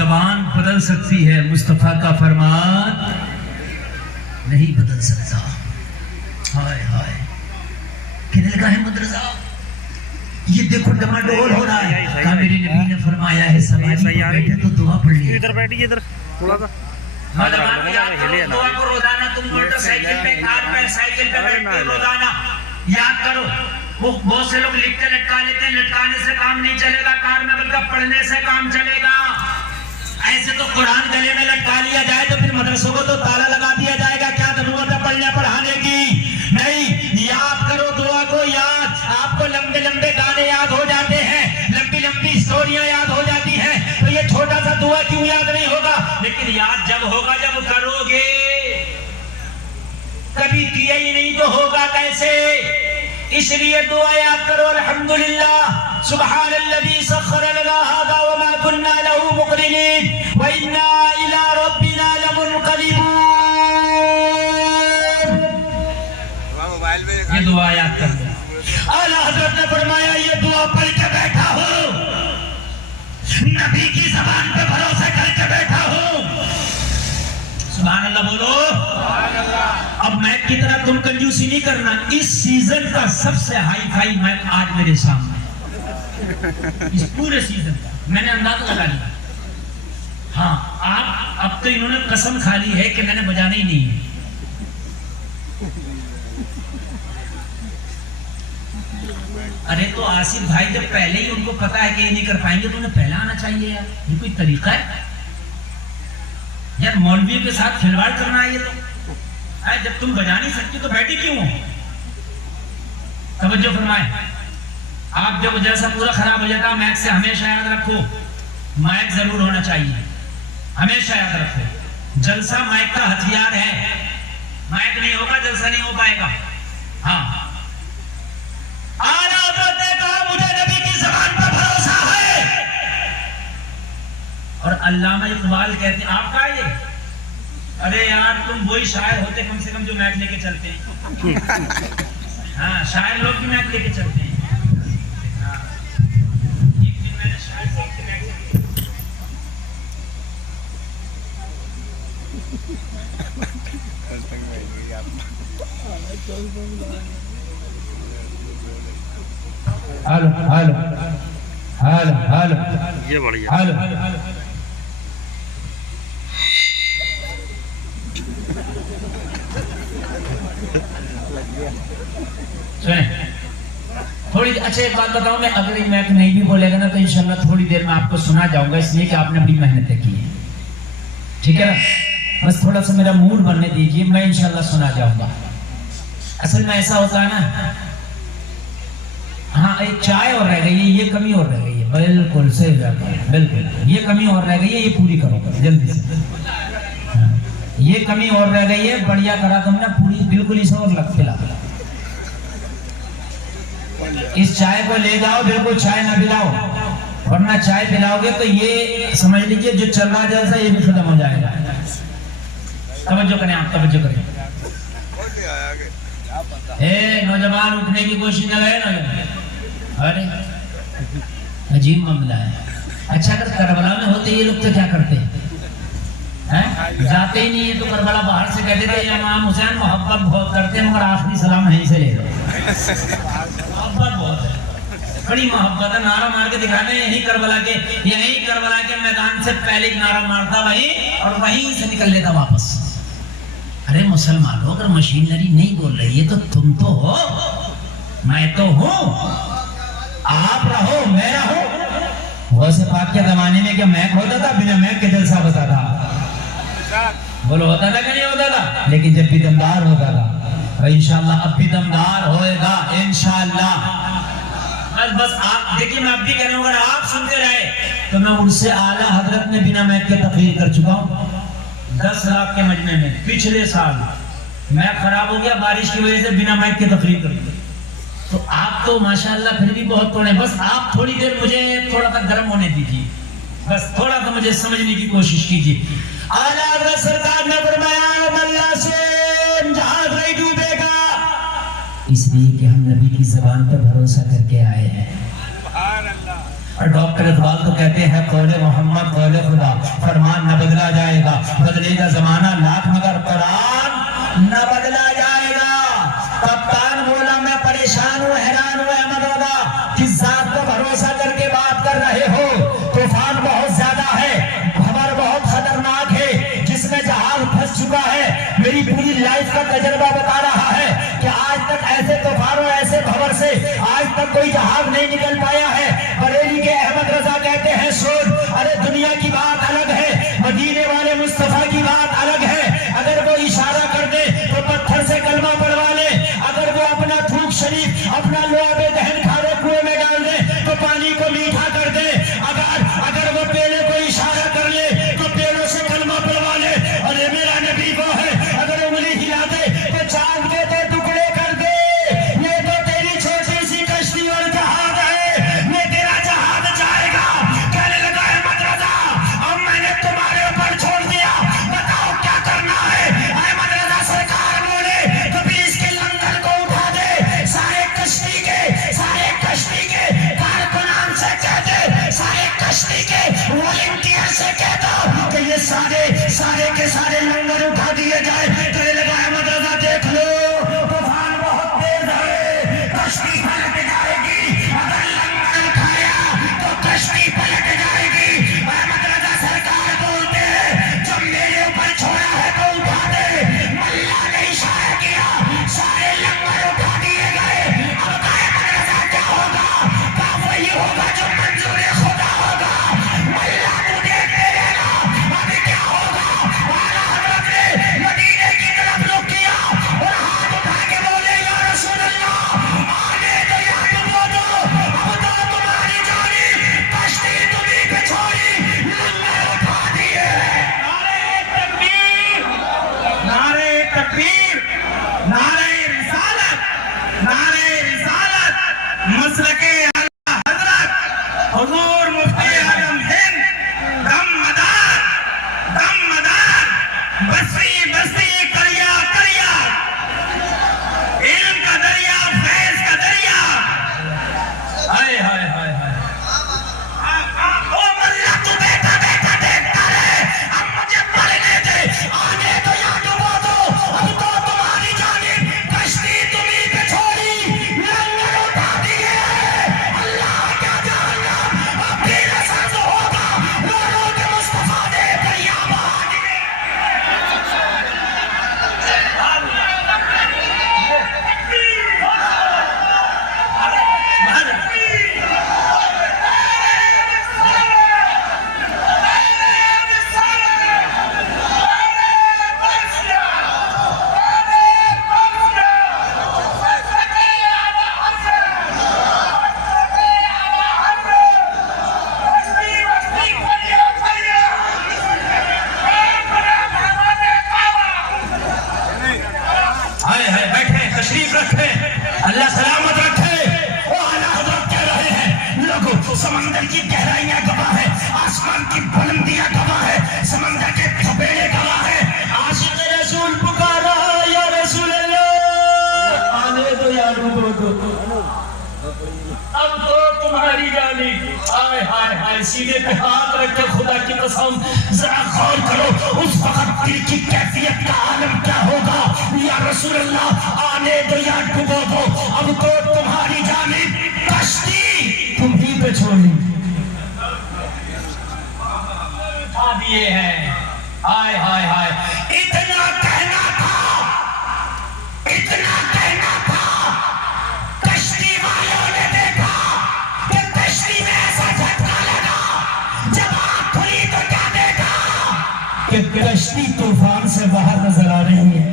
زبان بدل سکتی ہے، مصطفیٰ کا فرمان نہیں بدل سکتا. ہائے ہائے کہنے لگا ہے مدرسہ یہ دیکھو ڈماڈول ہو رہا ہے. کہا میرے نبی نے فرمایا ہے سماجی بیٹھے تو دعا پڑھ لیے. ادھر بیٹھیے ادھر تھوڑا سا دعا کو روزانہ تم موٹر سائیکل پہ کار پہ سائیکل پہ بیٹھتے روزانہ یاد کرو. بہت سے لوگ لکھتے لٹکا لیتے ہیں، لٹکانے سے کام نہیں چلے گا کار میں بلکہ پڑھنے سے کام چلے گا. ایسے تو قرآن گلے میں لٹکا لیا جائے تو پھر مدرسوں کو تو تالا لگا دیا جائے گا. کیا ضرورت ہے پڑھنے پڑھانے کی؟ نہیں، یاد کرو دعا کو. یاد آپ کو لمبے لمبے گانے یاد ہو جاتے ہیں، لمبی لمبی اسٹوریاں یاد ہو جاتی ہیں، تو یہ چھوٹا سا دعا کیوں یاد نہیں ہوگا؟ لیکن یاد جب ہوگا جب کرو گے. کبھی کیا ہی نہیں تو ہوگا کیسے؟ اس لیے دعا یاد کرو. الحمدللہ سبحان الذی سخر لنا ھذا وما كنا له مقرنین وانا الى ربنا لمنقلبون. یہ دعا یاد کرو. اعلیٰ حضرت نے فرمایا یہ دعا پڑھ کے بیٹھا ہوں، نبی کی زبان پہ بھروسہ کر کے بیٹھا ہوں. سبحان اللہ بولو. اب میک کی طرح تم کنجوسی نہیں کرنا. اس سیزن کا سب سے ہائی فائی میک آج میرے سامنے، اس پورے سیزن کا میں نے انداز لگا لیا. ہاں آپ اب تو انہوں نے قسم کھا لی ہے کہ میں نے بجانا ہی نہیں ہے. ارے تو آصف بھائی جب پہلے ہی ان کو پتا ہے کہ یہ نہیں کر پائیں گے تو انہیں پہلے آنا چاہیے. یار یہ کوئی طریقہ ہے یار؟ مولویوں کے ساتھ کھلواڑ کرنا ہے یہ تو. جب تم بجا نہیں سکتی تو بیٹھی کیوں ہو؟ توجہ فرمائیں. آپ جب جیسا پورا خراب ہو جاتا مائک سے ہمیشہ یاد رکھو مائک ضرور ہونا چاہیے. ہمیشہ یاد رکھو جلسہ مائک کا ہتھیار ہے. مائک نہیں ہوگا جلسہ نہیں ہو پائے گا. ہاں اعلیٰ حضرت نے کہا مجھے نبی کی زبان پر بھروسہ ہے. اور علامہ اقبال کہتے ہیں آپ کا یہ ارے یار تم وہی شاعر ہوتے کم سے کم جو میک لے کے چلتے ہیں. ہاں شاعر لوگ بھی میک لے کے چلتے ہیں. ایک دن میں نے شاعر صاحب سے میک ہالو ہالو ہالو ہالو یہ بڑھیا ہالو تھوڑی اچھا ایک بات بتاؤں میں اگر یہ میک نہیں بھی بولے گا نا تو انشاءاللہ تھوڑی دیر میں آپ کو سنا جاؤں گا اس لیے کہ آپ نے بڑی محنتیں کی ہیں. ٹھیک ہے نا؟ بس تھوڑا سا میرا موڈ بننے دیجئے میں انشاءاللہ سنا جاؤں گا. اصل میں ایسا ہوتا ہے نا ہاں ایک چائے اور رہ گئی ہے یہ کمی اور رہ گئی ہے. بالکل صحیح بات ہے بالکل یہ کمی اور رہ گئی ہے یہ پوری کرو جلدی سے. یہ کمی اور رہ گئی ہے بڑھیا کرا تم نے پوری بالکل اسے اور لگ پلا. اس چائے کو لے جاؤ بالکل چائے نہ پلاؤ ورنہ چائے پلاؤ گے تو یہ سمجھ لیجئے جو چل رہا جیسا یہ بھی ختم ہو جائے گا. توجہ کریں آپ توجہ کریں. اے نوجوان اٹھنے کی کوشش نہ کرے نا. ارے عجیب معاملہ ہے. اچھا اگر کربلا میں ہوتے یہ لوگ تو کیا کرتے جاتے ہی نہیں ہے تو کربلا باہر سے کہتے تھے امام حسین محبت بہت کرتے ہیں مگر آخری سلام یہیں سے لے لو. محبت بہت ہے بڑی محبت ہے. نعرہ مار کے دکھاتے ہیں یہیں کربلا کے میدان سے پہلے ایک نعرہ مارتا وہیں اور وہیں سے نکل لیتا واپس. ارے مسلمانوں اگر مشینری نہیں بول رہی ہے تو تم تو ہو میں تو ہوں آپ رہو میں رہوں. غوث پاک کے زمانے میں کیا میک ہوتا تھا؟ بنا میک کے جلسہ ہوتا تھا. بولو ہوتا تھا کہ نہیں ہوتا تھا؟ لیکن جب بھی دمدار ہوتا تھا انشاءاللہ اب بھی دمدار ہوئے گا انشاءاللہ. بس آپ دیکھیں میں اب بھی کہہ رہا ہوں اگر آپ سنتے رہے تو میں ان سے اعلیٰ حضرت نے بنا میک کے تقریر کر چکا ہوں 10 لاکھ کے مجمع میں. پچھلے سال میک خراب ہو گیا بارش کی وجہ سے بنا میک کے تقریر کر دی. تو آپ تو ماشاءاللہ پھر بھی بہت توڑے. بس آپ تھوڑی دیر مجھے تھوڑا سا گرم ہونے دیجیے بس تھوڑا سا مجھے سمجھنے کی کوشش کیجیے. اعلیٰ حضرت سرکار نے فرمایا اللہ سے جہاز نہیں ڈوبے گا اس لیے کہ ہم نبی کی زبان پر بھروسہ کر کے آئے ہیں. اور ڈاکٹر اقبال تو کہتے ہیں قول محمد قول خدا، فرمان نہ بدلا جائے گا، بدلے گا زمانہ لاکھ مگر قرآن نہ بدلا جائے گا۔ کپتان بولا میں پریشان ہوں، حیران ہوں احمد رضا، کس ذات پر بھروسہ کر کے بات کر رہے ہو؟ طوفان بہت زیادہ ہے، بھنور بہت خطرناک ہے، جس میں جہاز پھنس چکا ہے۔ میری پوری لائف کا تجربہ بتا رہا ہے کہ آج تک ایسے طوفانوں ایسے بھنور سے آج تک کوئی جہاز نہیں نکل پایا ہے۔ بریلی کے احمد رضا کہتے ہیں سن، ارے دنیا کی بات الگ ہے، مدینے والے مصطفیٰ کی بات الگ ہے۔ اگر وہ اشارہ کر دے تو پتھر سے کلمہ پڑھوا لے، اگر وہ اپنا تھوک شریف اپنا لعاب دہن کھارے کنویں میں ڈال دے تو پانی کو میٹھا کر دے، اگر وہ پیلے کو اشارہ کر لے تو پیلوں سے کلمہ پڑھوا لے۔ اور یہ میرا نبی وہ ہے، اگر انگلی ہلا دے تو چاند کے تو ٹکڑے کر دے۔ یہ تو تیری چھوٹی سی کشتی اور جہاز ہے، یہ تیرا جہاز جائے گا۔ کہنے لگا احمد رضا اب میں نے تمہارے اوپر چھوڑ دیا، بتاؤ کیا کرنا ہے؟ احمد رضا سرکار بولے تو پھر اس کے لنگر کو اٹھا دے، سارے کشتی کے کارکنان سے کہہ دے، سارے کشتی کے والنٹیئر سے کہہ دو کہ یہ سارے کے سارے لنگر اٹھا دیے جائے۔ کہنے لگا احمد رضا دیکھ لو طوفان بہت تیز ہے، کشتی پلٹ جائے گی، اگر لنگر اٹھایا تو کشتی پلٹ جائے گی۔ احمد رضا سرکار بولتے ہیں جب میرے اوپر چھوڑا ہے تو اٹھا دے۔ ملا نے اشارہ کیا، سارے لنگر اٹھا دیے گئے۔ اب احمد رضا کیا ہوگا؟ کہا وہی ہوگا جو منظور خدا ہوگا۔ ملا تو دیکھتے رہنا ابھی کیا ہوگا۔ اعلیٰ حضرت نے مدینے کی طرف رخ کیا اور ہاتھ اٹھا کے بولے یا رسول اللہ آنے دو یا ڈبو دو، اب تو تمہاری جانی، کشتی تمہیں پہ چھوڑی، لنگر اٹھا دیے۔ نعرہ تکبیر، نعرہ رسالت، مسلک اعلیٰ حضرت حضور مفتی اعظم ہند، دم مدار، بستی کریا، علم کا دریا، فیض کا دریا۔ ہائے ہائے ہائے ہائے، او ملا تو بیٹھا دیکھتا رہے، اب مجھے پڑھنے دے، آنے دو یا ڈبو دو، اب تو تمہاری جانب، کشتی تمہیں پہ چھوڑی، لنگر اٹھا دیے۔ اللہ کیا جاننا اب بھی رسد ہوگا، رو کے مصطفیٰ دے دریا بہا دیے۔ تشریف رکھے، اللہ سلامت رکھے۔ وہ اعلیٰ حضرت کہہ رہے ہیں لوگوں سمندر کی گہرائیاں گواہ ہے، آسمان کی بلندیاں گواہ ہے، سمندر کے تھپیڑے گواہ ہے۔ عاشق رسول پکارا یا رسول اللہ آنے دو یا ڈبو دو، اب تو تمہاری جانی۔ ہائے ہائے ہائے، سینے پہ ہاتھ رکھ کے خدا کی قسم ذرا غور کرو اس وقت دل کی کیفیت کا عالم کیا ہوگا۔ یا رسول اللہ آنے دو یا ڈبو دو، اب تو تمہاری جانب، کشتی تمہیں پہ چھوڑی، اٹھا دیے ہیں۔ ہائے ہائے ہائے، اتنا کہنا تھا، کشتی والوں نے دیکھا کہ کشتی میں ایسا جھٹکا لگا، جب آنکھ کھلی تو کیا دیکھا کہ کشتی طوفان سے باہر نظر آ رہی ہے۔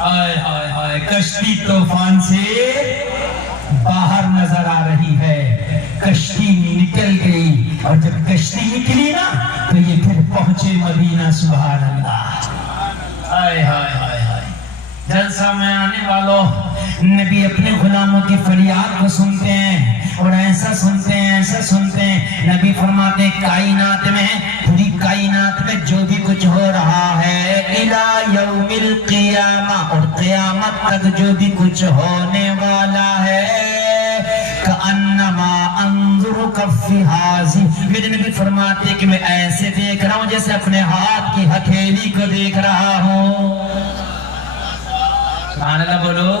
ہائے ہائے ہائے، کشتی طوفان سے باہر نظر آ رہی ہے۔ کشتی نکل گئی، اور جب کشتی نکلی نا تو یہ پھر پہنچے مدینہ۔ سبحان اللہ، ہائے ہائے ہائے ہائے۔ جلسہ میں آنے والوں، نبی اپنے غلاموں کی فریاد کو سنتے ہیں اور ایسا سنتے ہیں، نبی فرماتے ہیں کائنات میں، پوری کائنات میں جو بھی کچھ ہو رہا ہے الى یوم القیامہ، اور قیامت تک جو بھی کچھ ہونے والا ہے، کأنما کفی حاضی، میرے نبی فرماتے کہ میں ایسے دیکھ رہا ہوں جیسے اپنے ہاتھ کی ہتھیلی کو دیکھ رہا ہوں. سبحان اللہ بولو.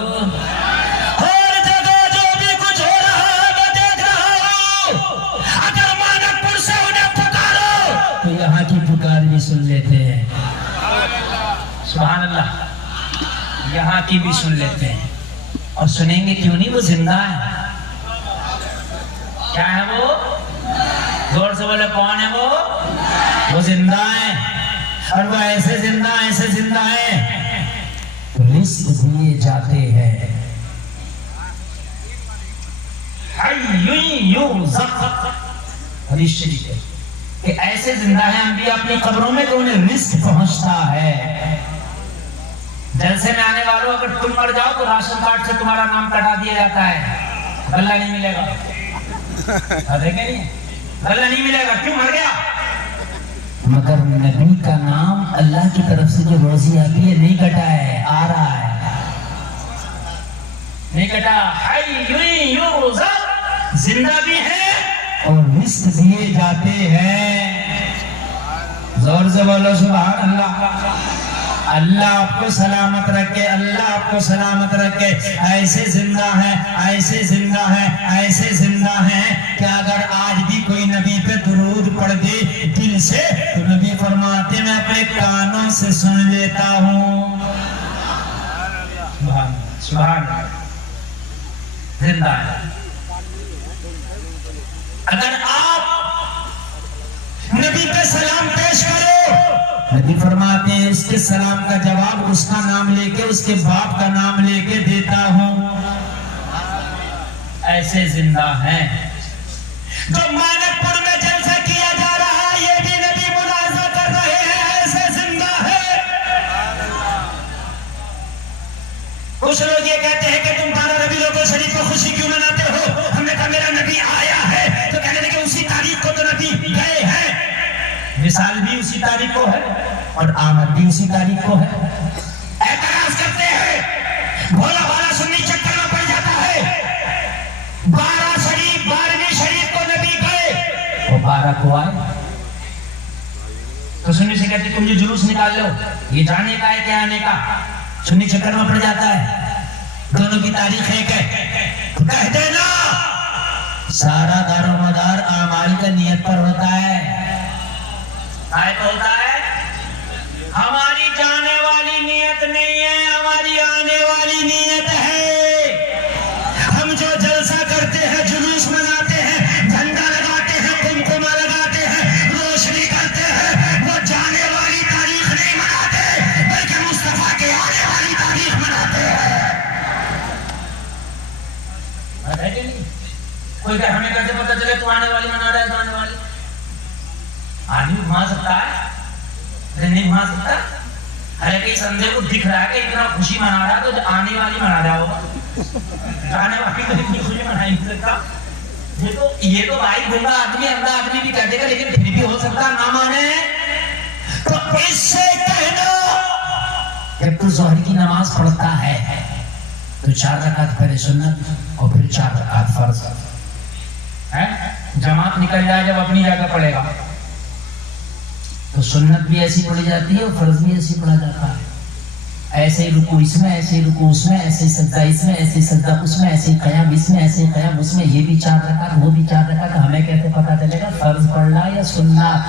ہر جگہ جو بھی کچھ ہو رہا ہے میں دیکھ رہا ہوں. اگر مانک پور سے انہیں پکارو تو یہاں کی پکار بھی سن لیتے ہیں. سبحان اللہ. یہاں کی بھی سن لیتے ہیں. اور سنیں گے کیوں نہیں؟ وہ زندہ ہے. کیا ہے وہ؟ زور سے بولے کون ہے وہ زندہ ہے. اور وہ ایسے زندہ ہے رزق دیے جاتے ہیں. حدیث شریف ہے کہ ایسے زندہ ہیں انبیاء اپنی قبروں میں تو انہیں رزق پہنچتا ہے. جلسے میں آنے والوں اگر تم مر جاؤ تو راشن کارڈ سے تمہارا نام کٹا دیا جاتا ہے. غلہ نہیں ملے گا. دیکھیں نہیں غلہ نہیں ملے گا. کیوں؟ مر گیا. مگر نبی کا نام اللہ کی طرف سے جو روزی آتی ہے نہیں کٹا ہے، آ رہا ہے. نہیں کٹا. حی یرزق، زندہ بھی ہے اور رزق دیے جاتے ہیں. زور سے بولو سبحان اللہ. اللہ آپ کو سلامت رکھے. اللہ آپ کو سلامت رکھے. ایسے زندہ ہیں، ایسے زندہ ہیں، ایسے زندہ ہیں کہ اگر آج بھی کوئی نبی پہ درود پڑھ دے دل سے تو نبی فرماتے میں اپنے کانوں سے سن لیتا ہوں. سبحان اللہ. زندہ ہے. اگر آپ نبی پہ سلام پیش کرو نبی فرماتے ہیں اس کے سلام کا جواب اس کا نام لے کے، اس کے باپ کا نام لے کے دیتا ہوں. ایسے زندہ ہیں. جو مانک پور میں جلسہ کیا جا رہا ہے یہ بھی نبی ملاحظہ کر رہے ہیں. ایسے زندہ ہے. کچھ لوگ یہ کہتے ہیں کہ تم 12 ربیع الاول شریف کو خوشی کیوں مناتے ہو؟ ہم نے کہا میرا نبی آیا ہے. تو کہنے لگے اسی تاریخ کو تو نبی گئے ہیں. وصال بھی اسی تاریخ کو ہے اور آمد بھی اسی تاریخ کو ہے. اعتراض کرتے ہیں بھولا بھالا سنی چکر میں پڑ جاتا ہے. 12 شریف 12ویں شریف کو نبی گئے اور 12 کو آئے. تو سنی سے کہتے تم یہ جلوس نکال لو یہ جانے کا ہے کہ آنے کا. سنی چکر میں پڑ جاتا ہے. دونوں کی تاریخ ایک ہے. کہہ دینا سارا دار و مدار اعمال کا نیت پر ہوتا ہے. ہوتا ہے. ہماری جانے والی نیت نہیں ہے، ہماری آنے والی نیت ہے. ہم جو جلسہ کرتے ہیں، جلوس مناتے ہیں، جھنڈا لگاتے ہیں، کمکما لگاتے ہیں، روشنی کرتے ہیں، وہ جانے والی تاریخ نہیں مناتے بلکہ مصطفیٰ کے آنے والی تاریخ مناتے ہیں. کوئی کہ ہمیں کیسے پتہ چلے تو آنے والی منا رہا ہے؟ تو آنے والی آدمی گھما سکتا ہے نہیں گھما سکتا. ارے کئی سندے کو دکھ رہا ہے کہ اتنا خوشی منا رہا ہے تو آنے والی منا رہا ہوگا. جانے والی تو اتنی خوشی منا نہیں سکتا. یہ تو بھائی گنگا آدمی اندھا آدمی بھی کہہ دے گا لیکن پھر بھی ہو سکتا نہ مانے. تو اس سے کہنا جب تو ظہر کی نماز پڑھتا ہے تو 4 رکعت پہلے سنت اور پھر 4 رکعت فرض. جماعت نکل جائے جب اپنی جگہ پڑھے گا تو سنت بھی ایسی پڑھی جاتی ہے اور فرض بھی ایسی پڑھا جاتا ہے. ایسے ہی رکوع اس میں، ایسے ہی رکوع اس میں، ایسے ہی سجدہ اس میں، ایسے ہی سجدہ اس میں، ایسے ہی قیام اس میں، ایسے ہی قیام اس میں. یہ بھی 4 رکعت وہ بھی 4 رکعت. ہمیں کیسے پتا چلے گا فرض پڑھنا یا سنت؟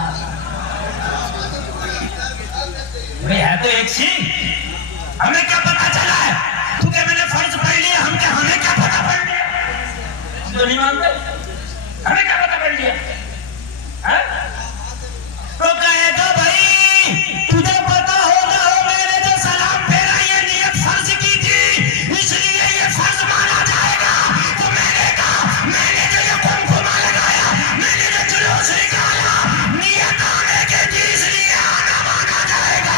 بھئی ہے تو ایک چیز. ہمیں کیا پتا چلا ہے کیونکہ میں نے فرض پڑھ لیا. ہمیں کیا پتا پڑھ لیا؟ تو نہیں مانتے. ہمیں کیا پتا پڑھ لیا؟ تو کہے گا بھائی تجھے پتا ہوگا میں نے جو سلام پھیرا یہ نیت فرض کی تھی اس لیے یہ فرض مانا جائے گا. تو میں نے کہا میں نے جو یہ کمکما لگایا، میں نے جو جلوس نکالا، نیت آنے کے تھی اس لیے آنا مانا جائے گا.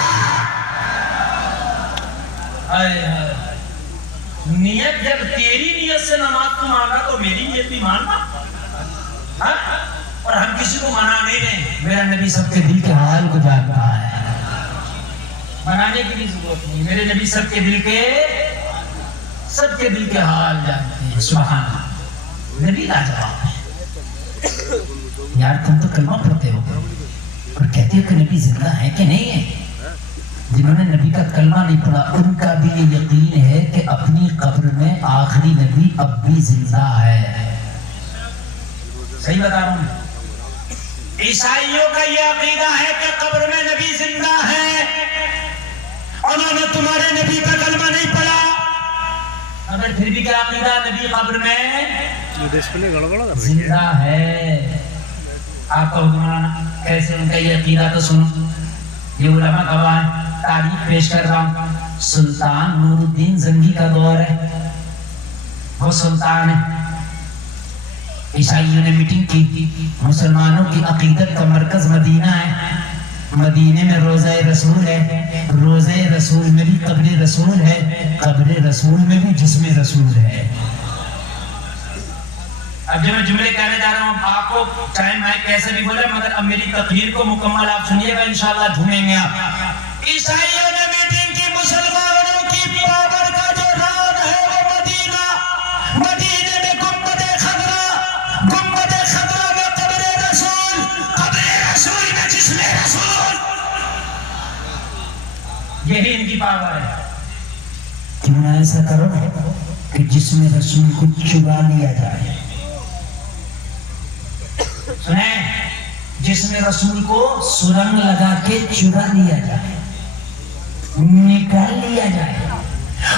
نیت جب تیری نیت سے نماز کو مانا تو میری نیت بھی ماننا. اور ہم کسی کو منع نہیں رہے. میرا نبی سب کے دل کے حال کو جانتا ہے. منانے کی بھی ضرورت نہیں. میرے نبی سب کے دل کے حال جانتے ہیں. سبحان اللہ. نبی لاجواب ہے. یار تم تو کلمہ پڑھتے ہو اور کہتے ہو کہ نبی زندہ ہے کہ نہیں ہے. جنہوں نے نبی کا کلمہ نہیں پڑھا ان کا بھی یہ یقین ہے کہ اپنی قبر میں آخری نبی اب بھی زندہ ہے. صحیح بتا رہا ہوں. عیسائیوں کا یہ عقیدہ ہے کہ قبر میں نبی زندہ ہے. انہوں نے تمہارے نبی کا کلمہ نہیں پڑھا مگر پھر بھی کیا عقیدہ نبی قبر میں زندہ ہے. آپ کو حکمران کیسے ان کا یہ عقیدہ تو سنو. یہ علماء گواہ تاریخ پیش کر رہا ہوں. سلطان نور الدین زنگی کا دور ہے. وہ سلطان ہے. عیسائیوں نے میٹنگ کی. مسلمانوں کی عقیدت کا مرکز مدینہ ہے. مدینے میں روضہ رسول ہے. روضہ رسول میں بھی قبر رسول ہے. قبر رسول میں بھی جسم رسول ہے. اب جو میں جملے کہنے جا رہا ہوں آپ کو چاہے میں کیسے بھی بولے مگر اب میری تقریر کو مکمل آپ سنیے گا انشاءاللہ جھومیں گے آپ. عیسائیوں نے میٹنگ کی. مسلمانوں کی پاور کا جو راز ہے وہ مدینہ. مدینے میں گنبد خضرا. گنبد خضرا میں قبر رسول. قبر رسول میں جسم رسول. یہی ان کی پاور ہے. کیوں نہ ایسا کرو کہ جسم رسول کو چرا لیا جائے. سنیں جسم رسول کو سرنگ لگا کے چرا لیا جائے. نکال لیا جائے.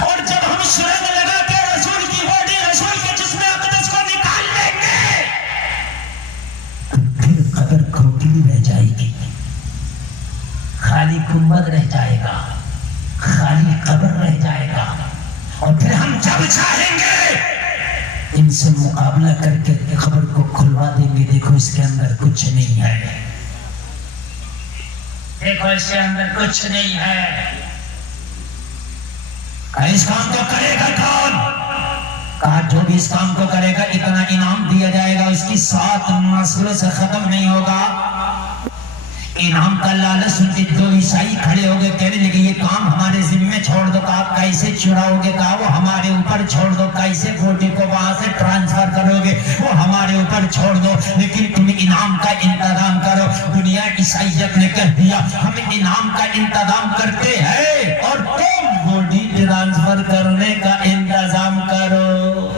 اور جب ہم سرنگ لگا کے رسول کی باڈی رسول کے جسم اقدس کو نکال لیں گے تو پھر قبر کھوکھلی رہ جائے گی. خالی گنبد رہ جائے گا. خالی قبر رہ جائے گا. اور پھر ہم جب چاہیں گے ان سے مقابلہ کر کے قبر کو کھلوا دیں گے. دیکھو اس کے اندر کچھ نہیں ہے. دیکھو اس کے اندر کچھ نہیں ہے. اس کام کو کرے گا کون؟ کہا جو بھی اس کام کو کرے گا اتنا انعام دیا جائے گا. اس کی 7 نسلوں سے ختم نہیں ہوگا. انعام کا لالچ سن کے دو عیسائی کھڑے ہو گئے. کہنے لگے یہ کام ہمارے ذمے چھوڑ دو. کہا کیسے چھڑاؤ گے؟ کہا وہ ہمارے اوپر چھوڑ دو. کیسے بوٹی کو وہاں سے ٹرانسفر کرو گے؟ وہ ہمارے اوپر چھوڑ دو. لیکن تم انعام کا انتظام کرو. دنیا عیسائیت نے کہہ دیا ہم انعام کا انتظام کرتے ہیں اور تم بوٹی ٹرانسفر کرنے کا انتظام کرو.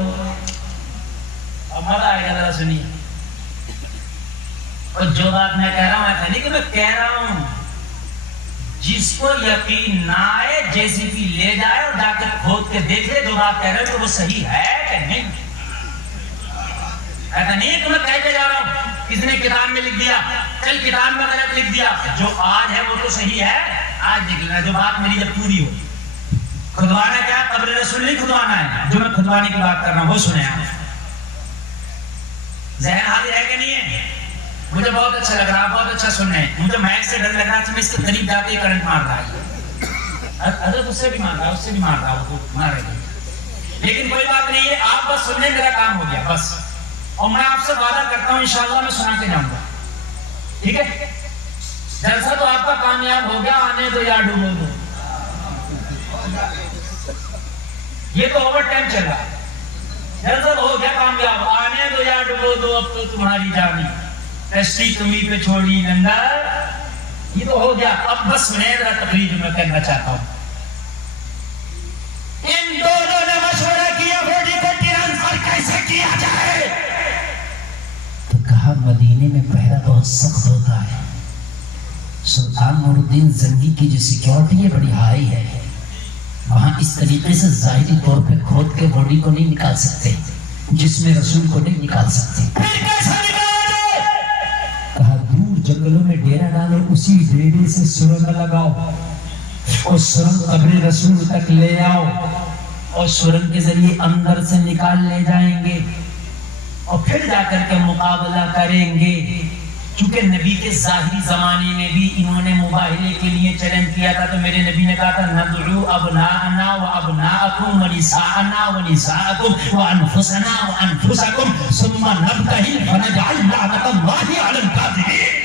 اب مزہ آئے گا. ذرا سنیے. اور جو بات میں کہہ رہا ہوں ایسا نہیں کہ میں کہہ رہا ہوں. جس کو یقین نہ آئے جیسی بھی لے جائے اور جا کے کھود کے دیکھ لے جو بات کہہ رہے ہو تو وہ صحیح ہے کہ نہیں. ایسا نہیں ہے کہ میں کہہ کے جا رہا ہوں کسی نے کتاب میں لکھ دیا کل کتاب میں غلط لکھ دیا. جو آج ہے وہ تو صحیح ہے. آج دیکھ لینا جو بات میری جب پوری ہو. کھدوانا کیا؟ قبر رسول نہیں کھدوانا ہے. جو میں کھدوانے کی بات کر رہا ہوں وہ سنیں آپ. ذہن حاضر ہے کہ نہیں ہے؟ مجھے بہت اچھا لگ رہا. بہت اچھا سن رہے ہیں. مجھے مائک سے ڈر لگ رہا ہے. میں اس کے قریب جاتے ہی کرنٹ مار رہا ہے. حضرت اس سے بھی مار رہا اس سے بھی مار رہا وہ مار رہے. لیکن کوئی بات نہیں ہے. آپ بس سننے میرا کام ہو گیا بس. اور میں آپ سے وعدہ کرتا ہوں انشاءاللہ میں سنا کے جاؤں گا. ٹھیک ہے. جلسہ تو آپ کا کامیاب ہو گیا. آنے دو یا ڈوبو دو. یہ تو اوور ٹائم چل رہا ہے. جلسہ تو ہو گیا کامیاب. آنے دو یا ڈوبو دو اب تو تمہاری جانی. کشتی تمہیں پہ چھوڑی ننگر. یہ تو ہو گیا. اب بس میں ذرا تقریر میں کرنا چاہتا ہوں. ان دونوں نے مشورہ کیا باڈی کو ٹرانسفر کیسے کیا جائے. تو کہا مدینے میں پہرا بہت سخت ہوتا ہے. سلطان نور الدین زنگی کی جو سیکیورٹی ہے بڑی ہائی ہے. وہاں اس طریقے سے ظاہری طور پہ کھود کے باڈی کو نہیں نکال سکتے. جسم رسول کو نہیں نکال سکتے. جنگلوں میں ڈیرا ڈالو. اسی ڈیرے سے سرنگ لگاؤ اور سرنگ قبر رسول تک لے آؤ اور سرنگ کے ذریعے اندر سے نکال لے جائیں گے اور پھر جا کر کے مقابلہ کریں گے. چونکہ نبی کے ظاہری زمانے میں بھی انہوں نے مباہلے کے لیے چیلنج کیا تھا. تو میرے نبی نے کہا تھا ندعو ابناءنا وابناءکم ونساءنا ونساءکم وانفسنا وانفسکم ثم نبتہل فنجعل لعنت اللہ علی الکاذبین.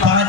5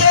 2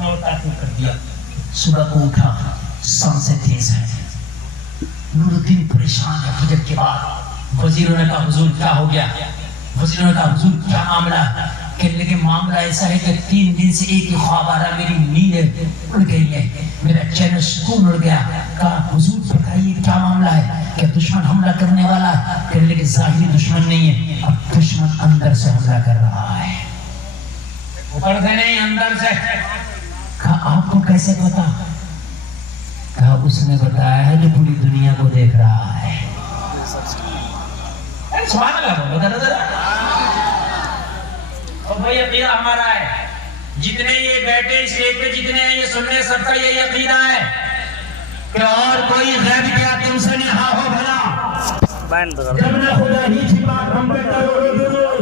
اپنا اور تعطیل کر دیا. صبح کو اٹھا سانسیں تیز ہیں. نور الدین پریشان ہے. فجر کے بعد وزیروں نے کہا حضور کیا ہو گیا؟ وزیروں نے کہا حضور کیا معاملہ؟ کہنے لگے معاملہ ایسا ہے کہ 3 دن سے ایک ہی خواب آ رہا, میری نیند اڑ گئی ہے, میرا چین سکون اڑ گیا. کہا حضور بتائیے کیا معاملہ ہے؟ کہ دشمن حملہ کرنے والا ہے. کہنے لگے ظاہری دشمن نہیں ہے, اب دشمن اندر سے حملہ کر رہا ہے, اوپر سے نہیں اندر سے. کہا آپ کو کیسے پتا؟ کہا اس نے بتایا ہے جو پوری دنیا کو دیکھ رہا ہے. سبحان اللہ بولو ذرا ذرا. اور بھائی عقیدہ ہمارا ہے, جتنے یہ بیٹھے اس لیے پہ جتنے ہیں یہ سننے سب کا یہی عقیدہ ہے کہ اور کوئی غیب کیا تم سے نہا ہو بھلا, بینڈ جب نہ خدا ہی چھپا ہم پہ کرو